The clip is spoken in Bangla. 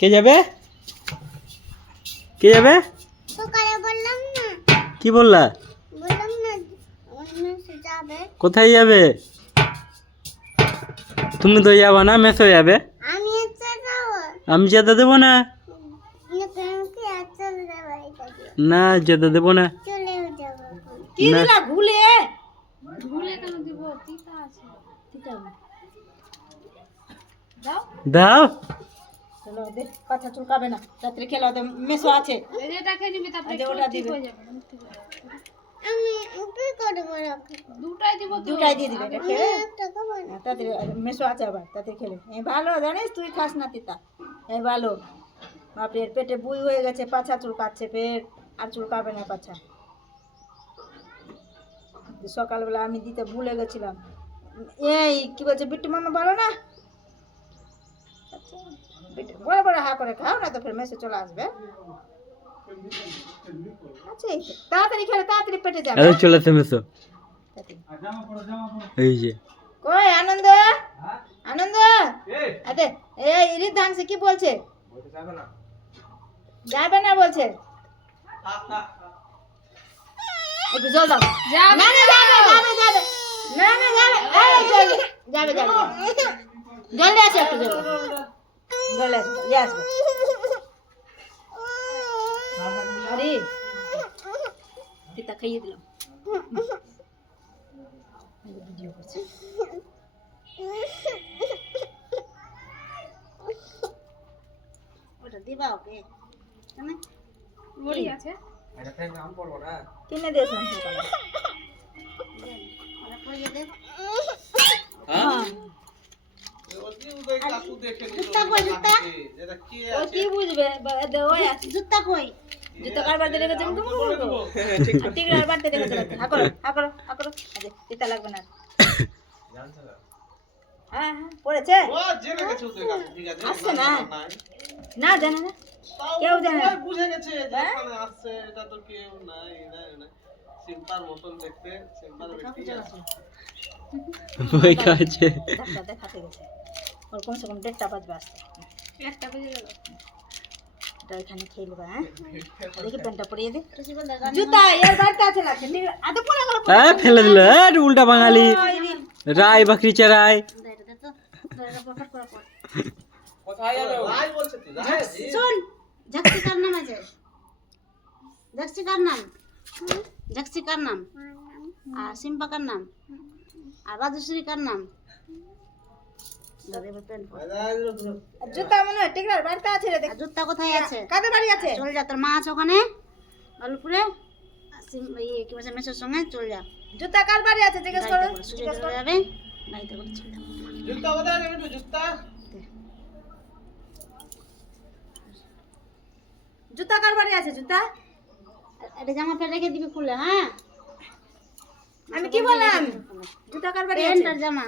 কে যাবে? কে যাবে? সকালে বললাম না, কি বললা? বললাম না অন্য যাবে। কোথায় যাবে? তুমি তো যাবা না, মেসো যাবে। আমি আচ্ছা যাবো আমি যেতে দেবো না। না, কেন কি আচ্ছা যাবো এটা দিয়ে না, যেতে দেবো না। চলেও যাবো এখন। কি না। দিলা ভুলে? ভুলে কেন দিব? তিতা আছে। ঠিক আছে দাও। দাও। চলো দেখ, পাছা চুলকাবে না, রাত্রে খেলা ওদের মেসো আছে। এই যে এটা খেয়ে নিবি, তারপরে আচ্ছা, একটু ওটা ঠিক দিবে। হয়ে যাবে, ঠিক হয়ে যাবে। আমি কি করবো রাখো? দুটাই দিব তো। দুটাই দিয়ে দিবে, এটা আমি খেলে একটা খাবো না। তাড়াতাড়ি মেসো আছে আবার, তাড়াতাড়ি খেলে। এই ভালো জানিস, তুই খাস না তিতা। এই ভালো, বাপের পেটে বুই হয়ে গেছে, পাছা চুলকাচ্ছে, ফের আর চুলকাবে না পাছা। সকালবেলা আমি দিতে ভুলে গেছিলাম। এই কি বলছে, বিট্টু মামা ভালো না? আচ্ছা, বড় বড় হা করে খাও, না তো ফের মেসে চলে আসবে। আচ্ছা, এই তো। তাড়াতাড়ি খেলে তাড়াতাড়ি পেটে যাবে। এই চলেছে মেসো। এই যে কই আনন্দ? আনন্দ, আরে এই রিধান সে কি বলছে? যাবে না বলছে। একটু জল দাও। যাবে না না, যাবে যাবে যাবে। না না, যাবে। এই জল যাবে যাবে। জলদি আসো, একটু জল জলদি আসো, জলদি আসবে। আরে তিতা খাইয়ে দিলাম। ভিডিও করছে। ওটা দিবা ওকে? বড়ি আছে। কিনে দিয়েছিলাম সকালে। হ্যাঁ। জুতা কই জুতা? ও কি বুঝবে? ওই আছে। জুতা কই? জুতো কারবার দিয়ে রেখেছে, আমি তো বলবো। ঠিক কারবার দিয়ে রেখেছে। হা করো হা করো হা করো। আরে তিতা লাগবে না। হ্যাঁ হ্যাঁ, পড়েছে? আসছে না? না জানে না, কেউ জানে না। বুঝে গেছে যে হ্যাঁ? এখানে আসছে, এটা তো কেউ নাই, না সিম্পার মতন দেখতে, সিম্পার ব্যক্তি আছে। বই খাচ্ছে। ডাক্তার দেখাতে গেছে, ওর কমসে কম 1:30 বাজবে আসতে। একটা বেজে গেল। এটা ওইখানে খেয়ে নেবা। হ্যাঁ, দেখি প্যান্টটা পরিয়ে দে। কিছু বল দেখা জুতা এর বাড়িতে আছে লাগছে। আদে পড়ে গেল। ফেলে দিল। উল্টা বাঙালি। রায় বাকরি চারায়। এটা তো পকেট করে পড়। কোথায় যাবে? রাই বলছে তুই, রাই? শোন, ঝাক্সি কার নাম আছে? ঝাক্সি কার নাম? ঝাক্সি কার নাম? আর সিম্পা কার নাম? আর রাজশ্রী কার নাম? দাদা এবার প্যান্ট পর। জুতা মনে হয় টিকরার বাড়িতে আছে রে। দেখ আর জুতা কোথায় আছে? কাদের বাড়ি আছে? চল যা, তোর মা আছে ওখানে বালুপুরে। কি বলছে মেসোর সঙ্গে চল যা। জুতা কার বাড়ি আছে জিজ্ঞেস করো। গাড়িতে করে সুজয় জিজ্ঞেস চলে করো। যাবে, গাড়িতে করে চল যা। জুতা কোথায় যাবে? একটু জুতা। জুতা কার বাড়ি আছে? জুতা এটা জামা প্যান্ট রেখে দিবি খুলে, হ্যাঁ? আমি কি বললাম? জুতা কার বাড়ি আছে? প্যান্ট আর জামা